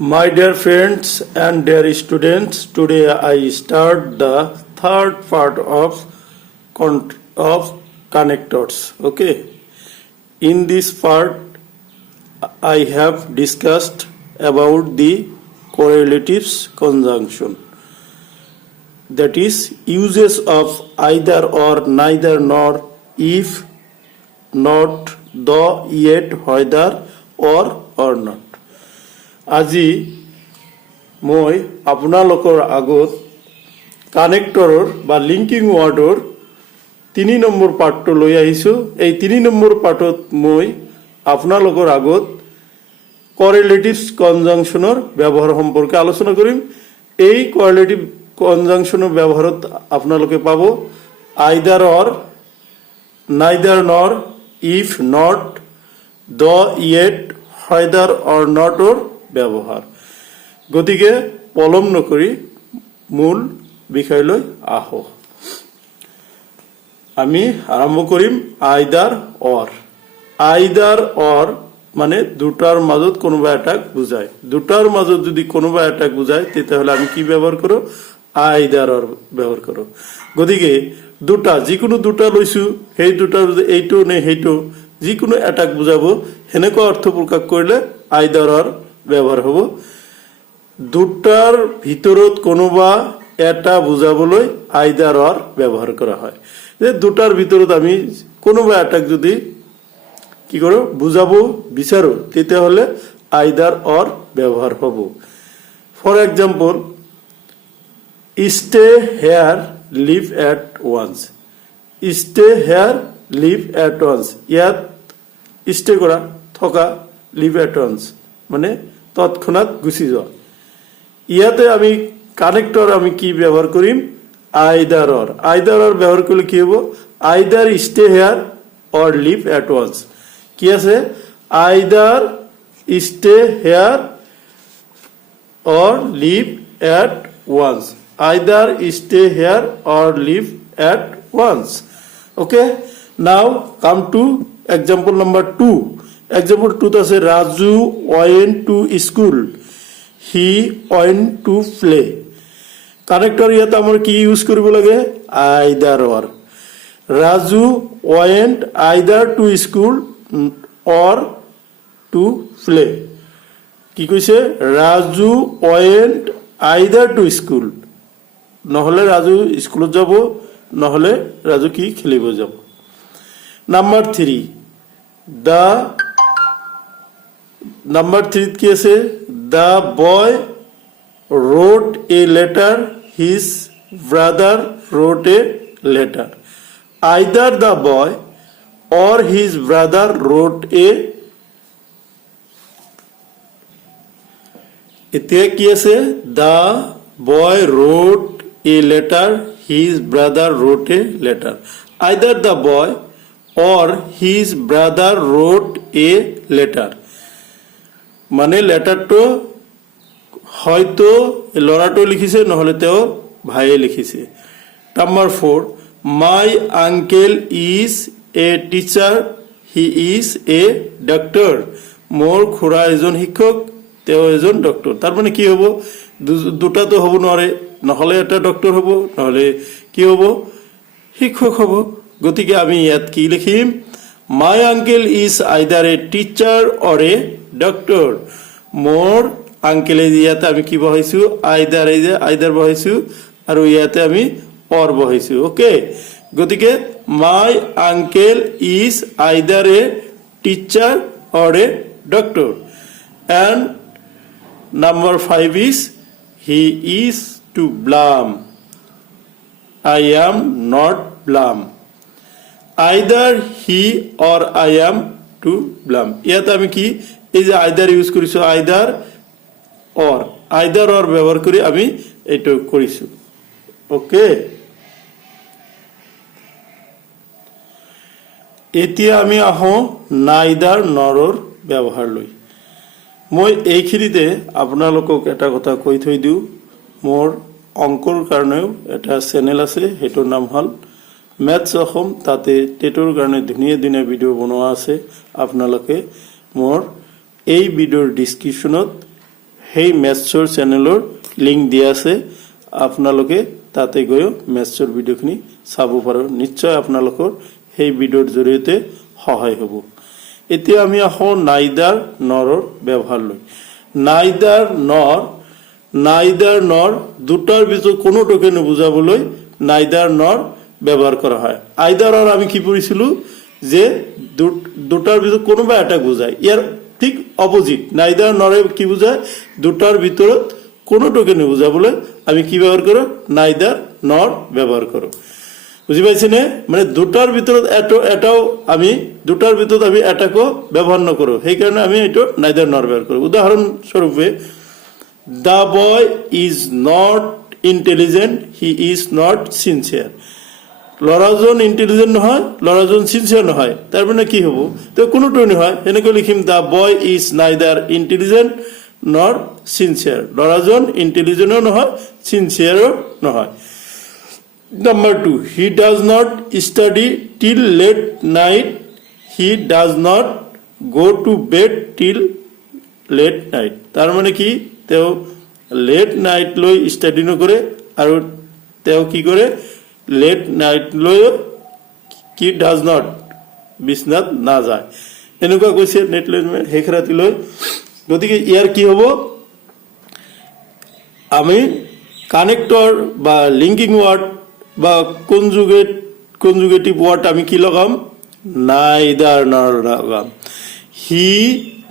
My dear friends and dear students, today I start the third part of connectors. Okay, in this part I have discussed about the correlatives conjunction, that is uses of either or, neither nor, if, not, the, yet, whether, or not. আজি মই আপোনালোকৰ আগত কানেক্টৰৰ বা linking ৱাৰ্ডৰ 3 number পাৰ্টটো লৈ আহিছো। এই 3 নম্বৰ পাৰ্টত মই আপোনালোকৰ আগত correlatives কনজাংশনৰ ব্যৱহাৰ সম্পৰ্কে আলোচনা কৰিম। এই correlative কনজাংশনৰ ব্যৱহাৰত আপোনালোকে পাব either or, neither nor, if not, the, yet, whether or not or ব্যবহার। গতিকে পলম নকৰি মূল বিষয়লৈ আহো। আমি আৰম্ভ কৰিম আইদাৰ অৰ। আইদাৰ অৰ মানে দুটাৰ মাজত কোনোবা এটাক বুজায়। দুটাৰ মাজত যদি কোনোবা এটাক বুজায় তেতিয়াহ'লে আমি কি ব্যৱহাৰ কৰো? আইদাৰ অৰ ব্যৱহাৰ কৰো। গতিকে দুটা যিকোনো দুটা লৈছো, সেই দুটাৰ এইটো নে সেইটো যিকোনো এটাক বুজাব, হেনেকুৱা অৰ্থ প্ৰকাশ কৰিলে আইদাৰ অৰ ব্যবহাৰ হব। দুটাৰ ভিতৰত কোনোবা এটা বুজাবলৈ আইদাৰ অৰ ব্যবহাৰ কৰা হয়। যে দুটাৰ ভিতৰত আমি কোনোবা এটাক যদি কি কৰো বুজাব বিচাৰো তেতিয়াহলে আইদার অর ব্যবহার হব। For example, stay here, leave at once. Stay here, leave at once. ইয়াত স্টে করা, থকা, লিভ এট ওয়ান্স মানে তৎক্ষণাৎ গুছি যাওয়া। ইয়াতে আমি কানেক্টর আমি কি ব্যবহার করিম? Either or. আইদার অর ব্যবহার করলে কি হবো? Either stay here or leave at once. কি আছে? Either stay here or leave at once. Either stay here or leave at once. Okay, now come to example number 2. Example 2 আছে Raju went to school, he went to play. Connector ইয়াত আমাৰ কি use কৰিব লাগে? আইদাৰ অৰ। Raju went either to school or to play. কি কৈছে? Raju went either to school, নহলে ৰাজু স্কুলত যাব, নহলে ৰাজু কি খেলিব যাব। নাম্বার 3, the Number 3 কি আছে? The boy wrote a letter, his brother wrote a letter. Either the boy or his brother wrote a, এতিয়া কি আছে? The boy wrote a letter, his brother wrote a letter. Either the boy or his brother wrote a letter. মানে লেটারটো হয়তো লৰাটো লিখিছে, নহলে তেওঁৰ ভাইয়ে লিখিছে। Number 4, my uncle is a teacher, he is a doctor. মোৰ খুৰা এজন শিক্ষক, তেওঁ এজন ডক্টৰ। তাৰ মানে কি হ'ব? দুটাতো হ'ব নোৱাৰে, নহলে এটা ডক্টৰ হ'ব, নহলে কি হ'ব? শিক্ষক হ'ব। গতিকে আমি ইয়াত কি লিখিম? মাই uncle is either a teacher or a doctor. মোৰ আঙ্কেলে ইয়াতে আমি কি বহাইছো? আইদাৰ। এই যে আইদাৰ বহাইছো আৰু ইয়াতে আমি অর বহাইছো। ওকে, গতিকে my uncle is either a teacher or a doctor. And number 5 is he is to blame, I am not blame. Either he or I am to blame. ইয়াতে আমি কি এই যে আইদার ইউজ কৰিছো, আইদাৰ অৰ। আইদাৰ অৰ ব্যবহাৰ কৰি আমি এইটো কৰিছো। ওকে, এতিয়া আমি আহো নাইদাৰ নৰৰ ব্যৱহাৰ লৈ। মই এইখিনিতে আপোনালোকক এটা কথা কৈ থৈ দিওঁ, মোৰ অংকৰ কাৰণেও এটা চেনেল আছে, সেইটোৰ নাম হ'ল মেথছ অসম। তাতে টেটৰ কাৰণে ধুনীয়া ধুনীয়া ভিডিঅ' বনোৱা আছে। আপোনালোকে মোৰ এই ভিডিঅ'ৰ ডিছক্ৰিপশ্যনত সেই মেথছৰ চেনেলৰ লিংক দিয়া আছে আপোনালোকে তাতে গৈ মেথছৰ ভিডিঅ'খিনি চাব পাৰে নিশ্চয় আপোনালোকৰ সেই ভিডিঅ'ৰ জৰিয়তে সহায় হ'ব এতিয়া আমি আহো নাইদাৰ নৰৰ ব্যৱহাৰ লৈ নাইদাৰ নৰ দুটাৰ ভিতৰত কোনোটোকে নুবুজাবলৈ নাইদাৰ নৰ ব্যবহাৰ কৰা হয় আইদাৰ আৰ আমি কি পড়িছিলো যে দুটাৰ ভিতৰত কোনোবা এটা বুজায় ইয়াৰ ঠিক অপোজিট নাইদাৰ নৰে কি বুজায় দুটাৰ ভিতৰত কোনোটোকে নুবুজাবলৈ আমি কি ব্যবহাৰ কৰো নাইদাৰ নৰ ব্যবহাৰ কৰো বুঝি পাইছেনে মানে দুটাৰ ভিতৰত এটাও আমি দুটাৰ ভিতৰত আমি এটাকো ব্যবহাৰ নকৰো সেই কাৰণে আমি এটো নাইদাৰ নৰ ব্যবহাৰ কৰো উদাহৰণ স্বৰূপে The boy is not intelligent, he is not sincere. লৰাজন ইন্টেলিজেন্ট নহয় লৰাজন সিনসিয়ার নহয় তার মানে কি হবো তো কোনোটোই নহয় এনেকৈ লিখিম the boy is neither intelligent nor sincere লৰাজন ইন্টেলিজেন্টও নহয় সিনসিয়ারও নহয় Number 2 he does not study till late night he does not go to bed till late night তার মানে কি তেও লেট নাইট লৈ স্টাডি নকৰে আৰু তেও কি কৰে লেট নাইট লৈ কি ডাজ নট বিছনাত না যায় এনেকুৱা কৈছে নেট লৈ হেখৰাতি লৈ গতিকে ইয়াৰ কি হ'ব আমি কানেক্টৰ বা লিংকিং ওয়ার্ড বা কনজুগেটিভ ওয়ার্ড আমি কি লগাম নাইদার নর লগাম হি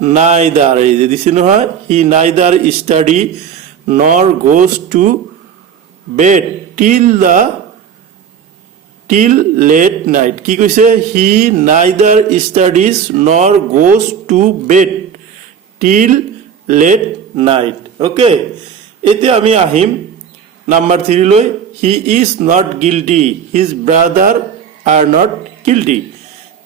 neither দিছি নহয় he neither study nor goes to bed till late night কি কৈছে he neither studies nor goes to bed till late night okay এতিয়া আমি আহিম নাম্বার 3 লৈ he is not guilty his brother are not guilty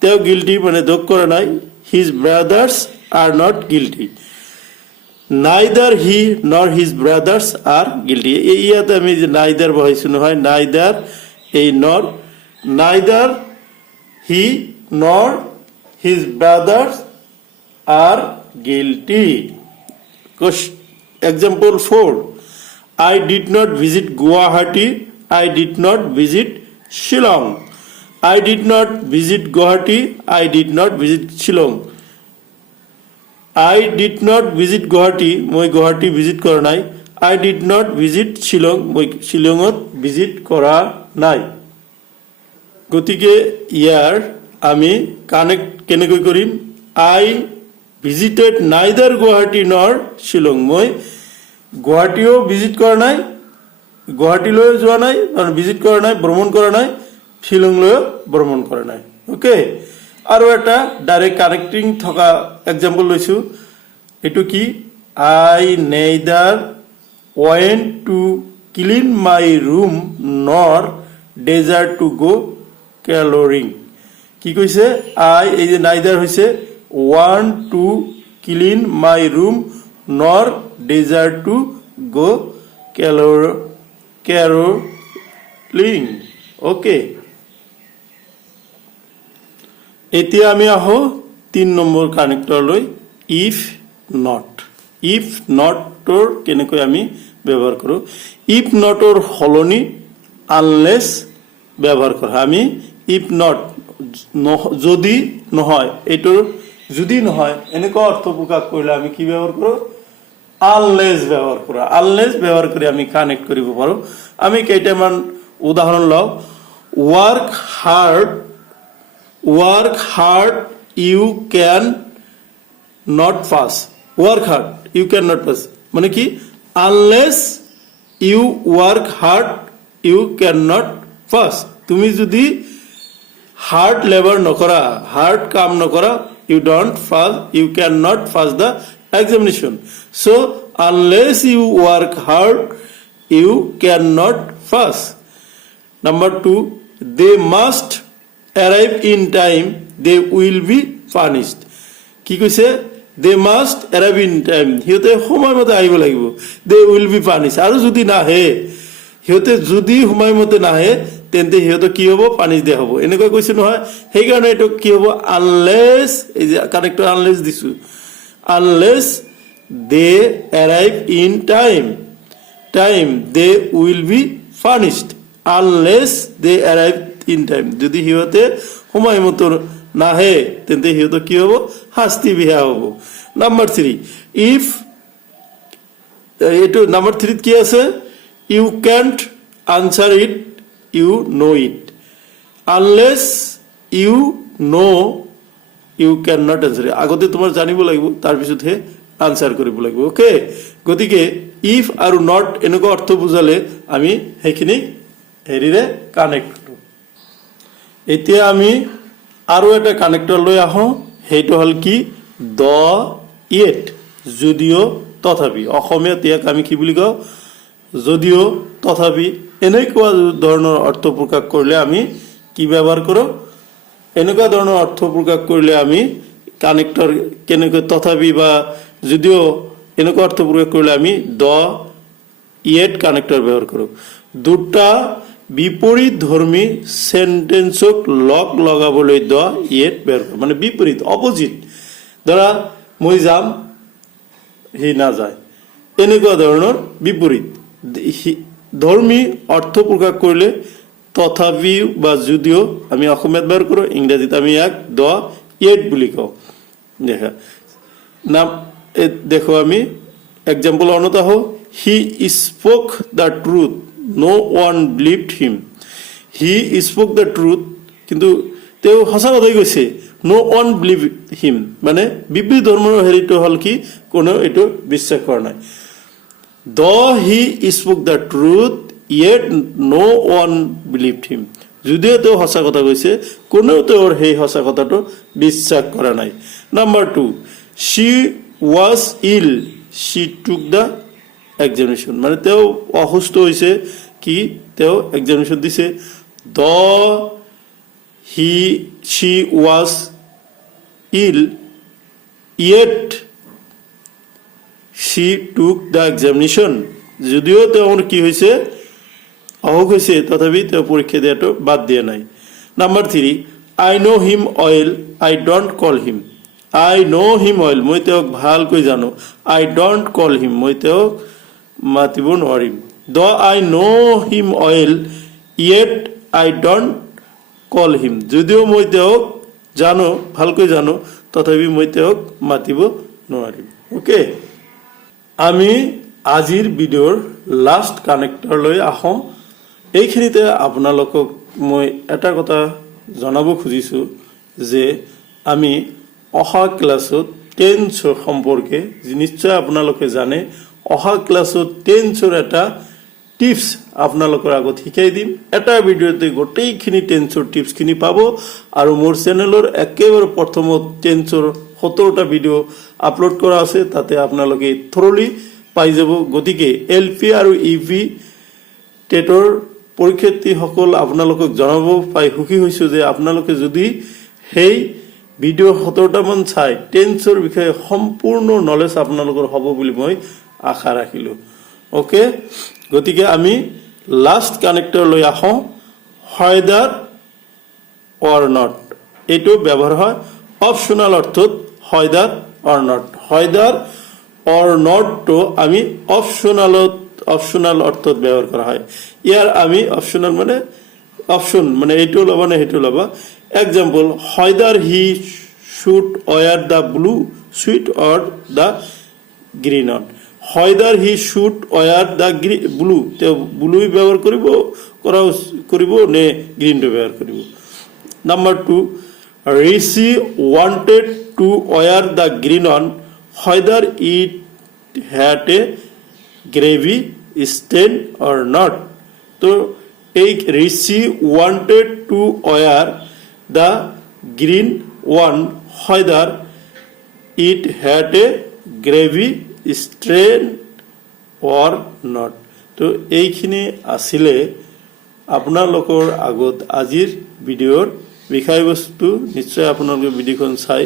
তেও guilty মানে দোষ কৰা নাই his brothers are not guilty neither he nor his brothers are guilty ইয়াতে আমি যে neither বহাইছো নহয় neither এই nor neither he nor his brothers are guilty example 4 I did not visit Guwahati I did not visit Shillong I did not visit Guwahati I did not visit Shillong I did not visit Guwahati মই Guwahati visit কৰা নাই I did not visit Shillong মই শিলঙত visit কৰা নাই গতিকে ইয়াৰ আমি connect কেনেকৈ কৰিম I visited neither Guwahati nor Shillong মই গুৱাহাটীও ভিজিট কৰা নাই গুৱাহাটীলৈ যোৱা নাই আৰু ভিজিট কৰা নাই ভ্ৰমণ কৰা নাই শিলংলৈ ভ্ৰমণ কৰা নাই ওকে আৰু এটা ডাইৰেক্ট কানেক্টিং থকা एग्जांपल লৈছো এটো কি I neither went to clean my room nor desire to go coloring কি কৈছে I এই যে neither হৈছে want to clean my room nor desire to go caroling okay এতিয়া আমি আহো 3 নম্বৰ কানেক্টৰ লৈ if not ৰ কেনেকৈ আমি ব্যৱহাৰ কৰো if not ৰ হলনি unless ব্যৱহাৰ কৰা আমি if not যদি নহয় এটোৰ যদি নহয় এনেকুৱা অৰ্থ প্ৰকাশ কৰিলে আমি কি ব্যৱহাৰ কৰো unless ব্যৱহাৰ কৰো unless ব্যৱহাৰ কৰি আমি কানেক্ট কৰিব পাৰো আমি কেইটামান উদাহৰণ লও work hard you can not pass work hard you cannot pass মানে কি unless you work hard you cannot pass তুমি যদি hard labor নকৰা hard কাম নকৰা you don't pass you cannot pass the examination so unless you work hard you cannot pass number 2 they must arrive in time they will be punished কি কৈছে they must arrive in time হিয়তে সময়মতে আহিব লাগিব they will be punished আৰু যদি নাহে হিয়তে যদি সময়মতে নাহে তেন্তে হিয়তে কি হ'ব পানিশ দিয়া হ'ব এনেকৈ কৈছে নহয় সেই কাৰণে এটো কি হ'ব unless এই যে কানেক্টৰ unless দিছো unless they arrive in time, they will be punished unless they arrive in time. যদি সিহঁতে সময় মতো নাহে তেন্তে সিহঁতৰ কি হ'ব শাস্তি বিহা হ'ব. নাম্বাৰ 3, if এইটো নাম্বাৰ 3 কি আছে, you can't answer it, you know it. Unless you know, you cannot answer it. আগতে তোমাৰ জানিব লাগিব, তাৰপিছতহে আনসাৰ কৰিব লাগিব. ওকে, গতিকে ইফ আৰু নট এনেকুৱা অৰ্থ বুজালে আমি সেইখিনি হেৰিৰে কানেক্ট কৰোঁ. এতিয়া আমি আৰু এটা কানেক্টৰ লৈ আহোঁ, সেইটো হ'ল কি দ ইয়েট, যদিও তথাপি. অসমীয়াত ইয়াক আমি কি বুলি কওঁ, যদিও তথাপি. এনেকুৱা ধৰণৰ অৰ্থ প্ৰকাশ কৰিলে আমি কি ব্যৱহাৰ কৰোঁ, এনেকুৱা ধৰণৰ অৰ্থ প্ৰকাশ কৰিলে আমি কানেক্টৰ কেনেকৈ তথাপি বা যদিও এনেকুৱা অৰ্থ প্ৰকাশ কৰিলে আমি দ ইয়েট কানেক্টৰ ব্যৱহাৰ কৰোঁ. দুটা বিপৰীত ধৰ্মী সেন্টেন্সক লগ লগাবলৈ দ ইয়েট ব্যৱহাৰ কৰোঁ. মানে বিপৰীত, অপজিট. ধৰা মই যাম, সি নাযায়, এনেকুৱা ধৰণৰ বিপৰীত ধৰ্মী অৰ্থ প্ৰকাশ কৰিলে তথাপি বা যদিও আমি অসমীয়াত ব্যৱহাৰ কৰোঁ, ইংৰাজীত আমি ইয়াক দ ইয়েট বুলি কওঁ. দেখা নাম দেখো আমি এক্সাম্পল অনত আহো, he spoke the truth, no one believed him. He spoke the truth, কিন্তু তেওঁ সঁচা কথাই কৈছে, নো ওৱান বিলিভ হিম, মানে বিপৰীত ধৰ্মৰ হেৰিটো হ'ল কি কোনেও এইটো বিশ্বাস কৰা নাই. The he spoke the truth yet no one believed him, যদিও তেওঁ সঁচা কথা কৈছে কোনেও তেওঁৰ সেই সঁচা কথাটো বিশ্বাস কৰা নাই. Number 2, she was ill, she took the examination, মানে তেওঁ অসুস্থ হৈছে, কি তেওঁ এক্সামিনেশ্যন দিছে. দ she was ill yet she took the examination, যদিও তেওঁৰ কি হৈছে অসুখ হৈছে তথাপি তেওঁ পৰীক্ষা দিয়াটো বাদ দিয়া নাই. Number 3, I know him well, I don't call him. I know him well, মই তেওঁক ভালকৈ জানো. I don't call him, মই তেওঁক মাতিব নোৱাৰিম. I know him well yet I don't call him, যদিও মই তেওঁক জানো, ভালকৈ জানো, তথাপি মই তেওঁক মাতিব নোৱাৰিম. ওকে, আমি আজিৰ ভিডিঅ'ৰ লাষ্ট কানেক্টৰলৈ আহোঁ. এইখিনিতে আপোনালোকক মই এটা কথা জনাব খুজিছোঁ যে আমি অহা ক্লাছত টেন্সৰ সম্পৰ্কে, নিশ্চয় আপোনালোকে জানে, অহা ক্লাছত টেন্সৰ এটা টিপছ আপোনালোকৰ আগত শিকাই দিম. এটা ভিডিঅ'তে গোটেইখিনি টেন্সৰ টিপছখিনি পাব. আৰু মোৰ চেনেলৰ একেবাৰে প্ৰথমত টেন্সৰ 17টা ভিডিঅ' আপলোড কৰা আছে, তাতে আপোনালোকে থৰলি পাই যাব. গতিকে LP আৰু EV টেটৰ পৰীক্ষাৰ্থীসকল আপোনালোকক জনাব পাই সুখী হৈছোঁ যে আপোনালোকে যদি সেই ভিডিঅ' 17টামান চাই টেন্সৰ বিষয়ে সম্পূৰ্ণ নলেজ আপোনালোকৰ হ'ব বুলি মই আশা ৰাখিলোঁ. ওকে, গতিকে আমি লাষ্ট কানেক্টৰ লৈ আহোঁ, হয়দাৰ অৰ নট. এইটো ব্যৱহাৰ হয় অপশ্যনাল অৰ্থত, হয়দাৰ অৰ নট. হয়দাৰ অৰ নটটো আমি অপশ্যনাল অৰ্থত ব্যৱহাৰ কৰা হয়. ইয়াৰ আমি অপশ্যনাল মানে অপশ্যন, মানে এইটো ল'বা নে সেইটো ল'বা. Example, whether he should wear the blue suit or the green one. Whether he should wear the blue, তেওঁ ব্লু ব্যৱহাৰ কৰিব নে গ্ৰীণটো ব্যৱহাৰ কৰিব. Number 2, Rishi wanted to wear the green one whether it had a gravy stain or not. তো এই ঋষি wanted to wear the green one whether it had a gravy stain or not. তো এইখিনি আছিলে আপোনালোকৰ আগত আজিৰ ভিডিঅ'ৰ বিষয়বস্তু. নিশ্চয় আপোনালোকে ভিডিঅ'খন চাই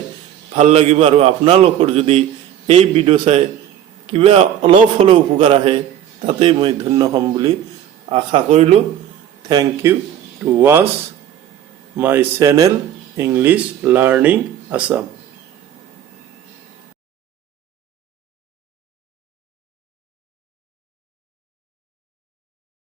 ভাল লাগিব, আৰু আপোনালোকৰ যদি এই ভিডিঅ' চাই কিবা অলপ হ'লেও উপকাৰ আহে তাতেই মই ধন্য হ'ম বুলি আশা কৰিলোঁ. Thank you to watch my channel English learning Assam.